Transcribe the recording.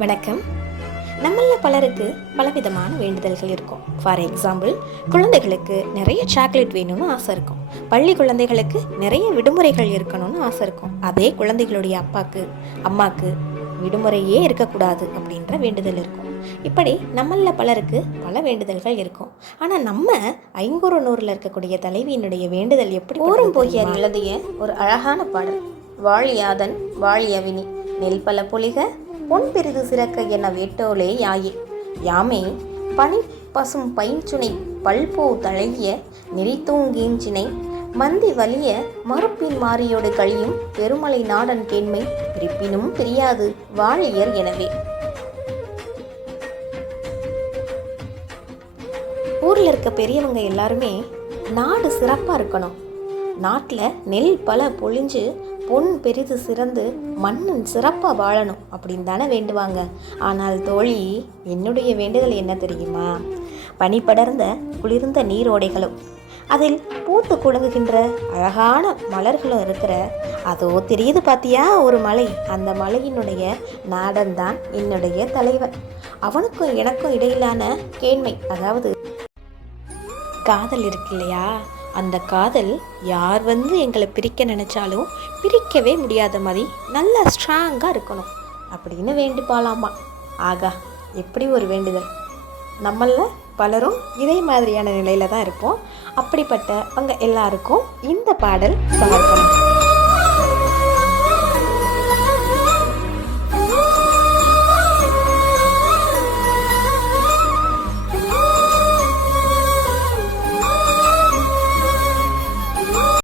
வணக்கம். நம்மள பலருக்கு பலவிதமான வேண்டுதல்கள் இருக்கும். ஃபார் எக்ஸாம்பிள், குழந்தைகளுக்கு நிறைய சாக்லேட் வேணும்னு ஆசை இருக்கும். பள்ளி குழந்தைகளுக்கு நிறைய விடுமுறைகள் இருக்கணும்னு ஆசை இருக்கும். அதே குழந்தைகளுடைய அப்பாக்கு அம்மாக்கு விடுமுறையே இருக்கக்கூடாது அப்படின்ற வேண்டுதல் இருக்கும். இப்படி நம்மள பலருக்கு பல வேண்டுதல்கள் இருக்கும். ஆனால் நம்ம ஐங்குறுநூறில் இருக்கக்கூடிய தலைவியினுடைய வேண்டுதல் எப்படி போரும் போகியார் எழுதிய ஒரு அழகான பாடல். வாழியாதன் வாழியவினி நெல் பல பொலிக பொன் பெரிது சிறக்க என வேட்டோலே யாயே யாமே பனி பசும் பைஞ்சுனை பல்பூ தழைய நெறித்தூங்கீஞ்சினை மந்தி வலிய மறுப்பின் மாறியோடு கழியும் பெருமலை நாடன் கேண்மை பிரிப்பினும் பிரியாது வாழியர் எனவே. ஊரில் இருக்க பெரியவங்க எல்லாருமே நாடு சிறப்பாக இருக்கணும், நாட்டில் நெல் பல பொழிஞ்சு பொன் பெரிது சிறந்து மண்ணன் சிறப்பாக வாழணும் அப்படின்னு தானே வேண்டுவாங்க. ஆனால் தோழி, என்னுடைய வேண்டுதல் என்ன தெரியுமா? பனி படர்ந்த குளிர்ந்த நீரோடைகளும் அதில் பூத்து குலுங்குகின்ற அழகான மலர்களும் இருக்கிற அதோ தெரியுது பார்த்தியா ஒரு மலை, அந்த மலையினுடைய நாடன் தான் என்னுடைய தலைவன். அவனுக்கும் எனக்கும் இடையிலான கேண்மை, அதாவது காதல் இருக்கு இல்லையா, அந்த காதல் யார் எங்களை பிரிக்க நினச்சாலும் பிரிக்கவே முடியாத மாதிரி நல்லா ஸ்ட்ராங்காக இருக்கணும் அப்படின்னு வேண்டிப்பாலாமா. ஆகா, எப்படி ஒரு வேண்டுதல்! நம்மள பலரும் இதே மாதிரியான நிலையில தான் இருப்போம். அப்படிப்பட்ட அவங்க எல்லாருக்கும் இந்த பாடல் சமர்ப்பணம்.